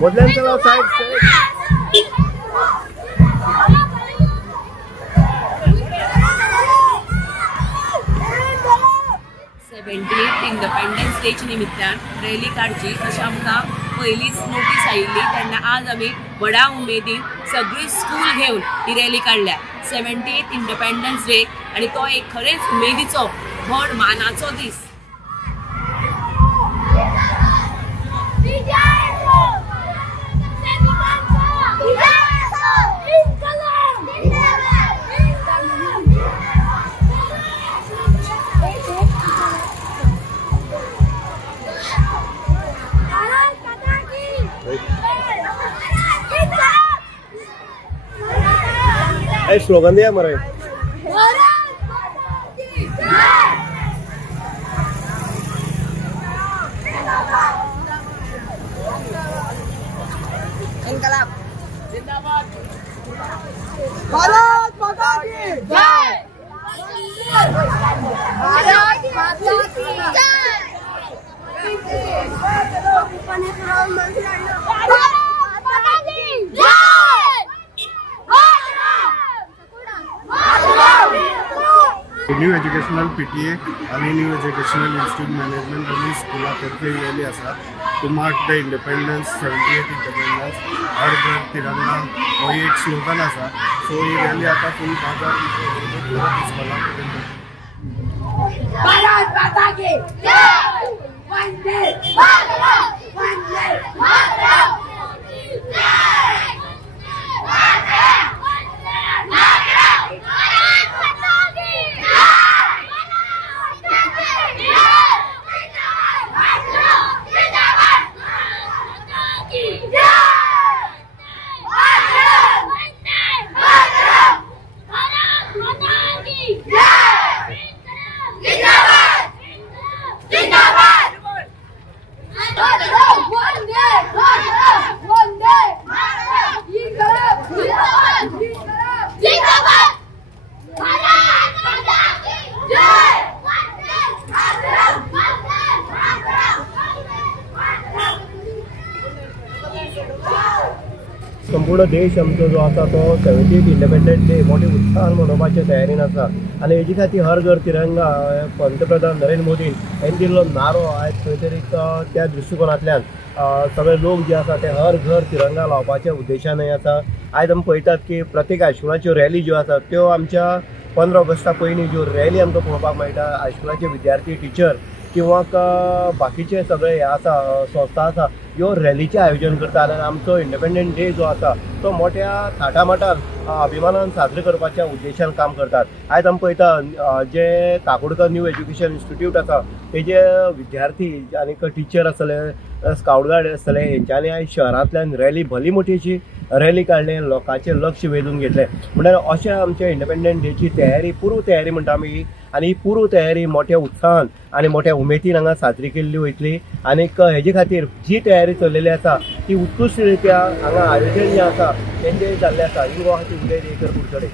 मधल्यान चला side 78 independence डेच्या निमित्तान rally काढची अशी आमकां पयलींच नोटीस आयिल्ली तेन्ना आज आमी व्हडा उमेदीन सगळी स्कूल घेवन ही रॅली काढल्या 78 इंडिपेंडन्स डे आनी तो एक खरेंच उमेदीचो व्हड मानाचो दीस। स्लोगन दिया मरे इनकलाब जिंदाबाद, भारत माता की जय, भारत माता की जय, न्यू एज्युकेशनल PTA आणि न्यू एज्युकेशनल इन्स्टिट्यूट मॅनेजमेंट आणि स्कूलातर्फे रॅली आसा to mark the independence 78 independence हर घर तिरंगा हो एक स्लोगन आसा। सो ही रॅली आता फुल भारत माता की जय, वंदे मातरम, वंदे मातरम, संपूर्ण देश आमचो जो आसा तो 78 इंडिपेंडन्स डे मोठी उत्साहान मनोवपाच्या तयारीन आसा आनी हेजे खातीर हर घर तिरंगा पंतप्रधान नरेंद्र मोदीन हें दिल्लो नारो आयज खंय तरी त्या दृश्टिकोनांतल्यान सगळे लोक जे आसा ते हर घर तिरंगा लावपाच्या उद्देशानय आसा। आयज आमी पळयतात की प्रत्येक हायस्कुलाच्यो रॅली ज्यो आसा त्यो आमच्या 15 ऑगस्टा पयलीं ज्यो रॅली आमकां पळोवपाक मेळटा हायस्कुलाचे विद्यार्थी टिचर किंवा बाकीचे सगळे हे आसा संस्था आसा ह्यो रॅलीचें आयोजन करतात आनी आमचो इंडिपेंडन्स डे जो आसा तो मोठ्या थाटामाटान अभिमानान साजरो करपाच्या उद्देशान काम करतात। आयज आमी पळयता जे काकोडकर न्यू एज्युकेशन इन्स्टिट्यूट आसा तेजे विद्यार्थी आनी टिचर आसतले स्काउट गार्ड आसतले हेंच्यांनी आयज शहरांतल्यान रॅली भली मोठी अशी रॅली काडली लोकांचें लक्ष वेधून घेतलें म्हणल्यार अशें आमच्या इंडिपेंडन्स डेची तयारी पूर्व तयारी म्हणटा आमी आनी ही पूर्व तयारी मोठ्या उत्साहान आनी मोठ्या उमेदीन हांगा साजरी केल्ली वयतली आनीक हेजे खातीर जी तयारी चल्लेली आसा ती उत्कृश्ट रित्या हांगा आयोजन जें आसा तेंचें जाल्लें आसा ही गोवाची उदय कुडचडे।